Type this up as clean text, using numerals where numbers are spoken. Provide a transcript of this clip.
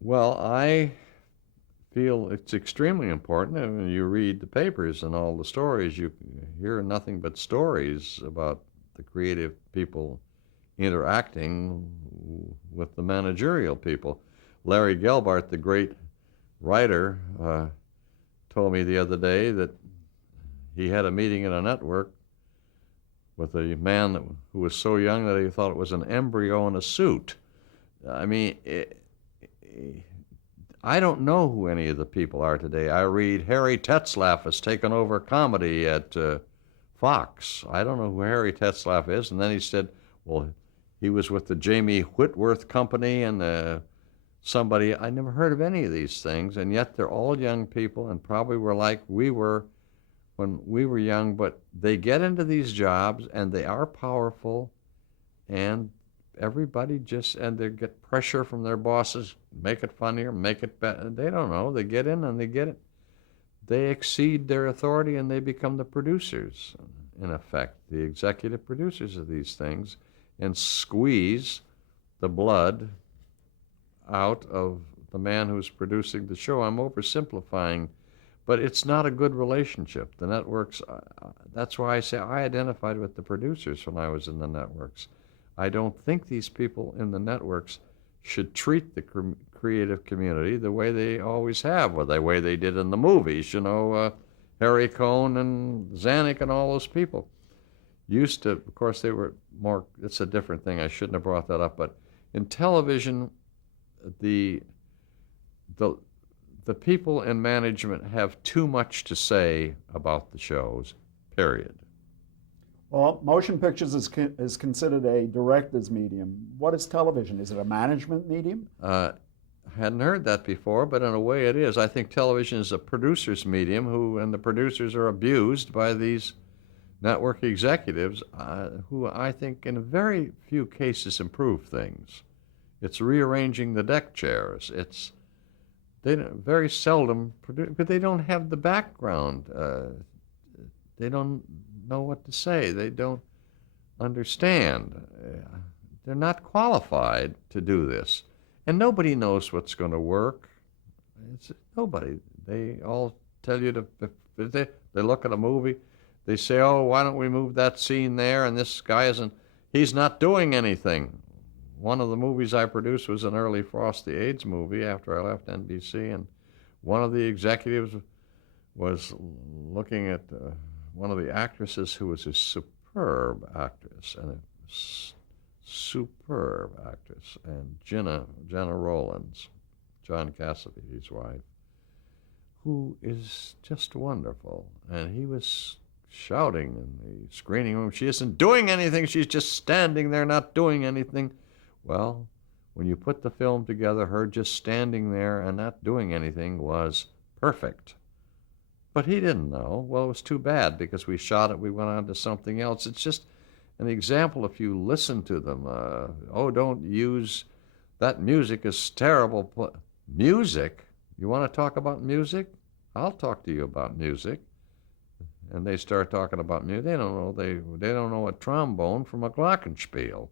Well, I feel it's extremely important. I mean, you read the papers and all the stories, you hear nothing but stories about the creative people interacting with the managerial people. Larry Gelbart, the great writer, told me the other day that he had a meeting in a network with a man who was so young that he thought it was an embryo in a suit. I mean, I don't know who any of the people are today. I read Harry Tetzlaff has taken over comedy at Fox. I don't know who Harry Tetzlaff is. And then he said, well, he was with the Jamie Whitworth Company and somebody. I never heard of any of these things, and yet they're all young people and probably were like we were when we were young, but they get into these jobs and they are powerful, and everybody just, and they get pressure from their bosses, make it funnier, make it better. They don't know. They get in and they get it. They exceed their authority and they become the producers, in effect, the executive producers of these things, and squeeze the blood out of the man who's producing the show. I'm oversimplifying, but it's not a good relationship. The networks, that's why I say I identified with the producers when I was in the networks. I don't think these people in the networks should treat the creative community the way they always have, or the way they did in the movies. Harry Cohn and Zanuck and all those people used to, of course, they were more, it's a different thing. I shouldn't have brought that up, but in television, the people in management have too much to say about the shows, period. Well, motion pictures is considered a director's medium. What is television? Is it a management medium? I hadn't heard that before, but in a way it is. I think television is a producer's medium, and the producers are abused by these network executives who I think in very few cases improve things. It's rearranging the deck chairs. They very seldom produce, but they don't have the background. They don't know what to say. They don't understand. They're not qualified to do this. And nobody knows what's going to work. Nobody. They all tell you they look at a movie, they say, oh, why don't we move that scene there? And this guy he's not doing anything. One of the movies I produced was an early Frosty AIDS movie after I left NBC, and one of the executives was looking at one of the actresses who was a superb actress, and Jenna Rollins, John Cassavetes' wife, who is just wonderful. And he was shouting in the screening room, she isn't doing anything, she's just standing there not doing anything. Well, when you put the film together, her just standing there and not doing anything was perfect. But he didn't know. Well, it was too bad because we shot it, we went on to something else. It's just an example if you listen to them. Don't use that music is terrible. Music? You want to talk about music? I'll talk to you about music. And they start talking about music. They don't know a trombone from a glockenspiel.